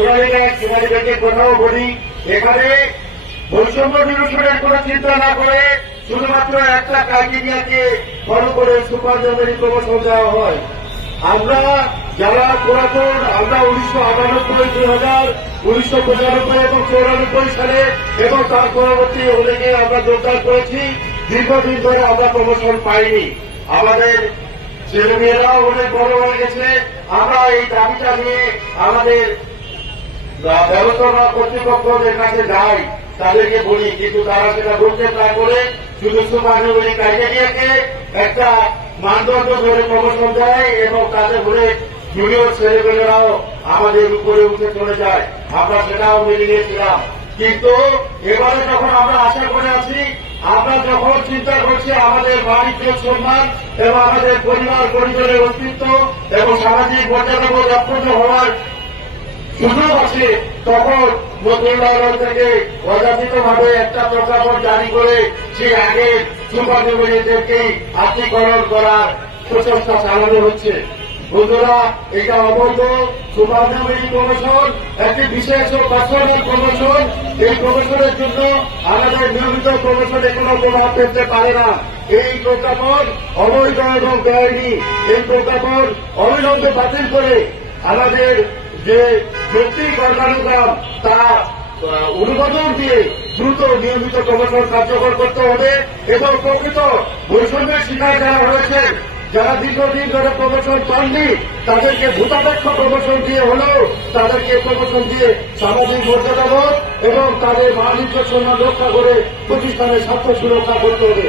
সোনালী ব্যাংকের কথাও বলি। এখানে বৈষম্য নিরসনের কোন চিন্তা না করে শুধুমাত্র একটা ক্রাইটেরিয়াকে ফলো করে সুপারভাইজারি প্রমোশন দেওয়া হয়। আমরা যারা পুরাতন, আমরা 1998, 2000, 1995 এবং 94 সালে এবং তার পরবর্তী অনেকে আমরা যোগদান করেছি। দীর্ঘদিন ধরে আমরা প্রমোশন পাইনি। আমাদের ছেলেমেয়েরাও অনেক বড় হয়ে গেছে। আমরা এই দাবিটা নিয়ে আমাদের ব্যবস্থাপনা কর্তৃপক্ষদের কাছে যাই, তাদেরকে বলি, কিন্তু তারা সেটা বলতে না করে শুধু সুপারভাইজারি ক্রাইটেরিয়াকে একটা মানদণ্ড ধরে প্রমোশন দেয় এবং তাতে বলে জুনিয়র ছেলেমেয়েরাও আমাদের উপরে উঠে চলে যায়। আমরা সেটাও মেনে নিয়েছিলাম, কিন্তু এবারে যখন আমরা আশা করে আছি, আমরা যখন চিন্তা করছি আমাদের বাণিজ্য সম্মান এবং আমাদের পরিবার পরিজনের অস্তিত্ব এবং সামাজিক মর্যাদাবোধ অক্ষুণ্ণ হওয়ার সুযোগ আছে, তখন মন্ত্রণালয় থেকে অযাচিতভাবে একটা প্রজ্ঞাপন জারি করে সেই আগে সুপারভাইজারদেরকেই আত্মীকরণ করার প্রচেষ্টা চালানো হচ্ছে। বন্ধুরা, এটা অবৈধ। সুপারভাইজারি প্রমোশন একটি বিশেষ ও পার্সোনাল প্রমোশন। এই প্রমোশনের জন্য আমাদের নিয়মিত প্রমোশনে কোনো প্রভাব ফেলতে পারে না। এই প্রজ্ঞাপন অবৈধ এবং বেআইনি। এই প্রজ্ঞাপন অবিলম্বে বাতিল করে আমাদের যে যৌক্তিক অর্গানোগ্রাম তা অনুমোদন দিয়ে দ্রুত নিয়মিত প্রমোশন কার্যকর করতে হবে এবং প্রকৃত বৈষম্যের শিকার যারা হয়েছে, যারা দীর্ঘদিন ধরে প্রমোশন পাননি, তাদেরকে ভূতাপেক্ষ প্রমোশন দিয়ে হলেও তাদেরকে প্রমোশন দিয়ে সামাজিক মর্যাদাবোধ এবং তাদের বাণিজ্য সম্মান রক্ষা করে প্রতিষ্ঠানের স্বার্থ সুরক্ষা করতে হবে।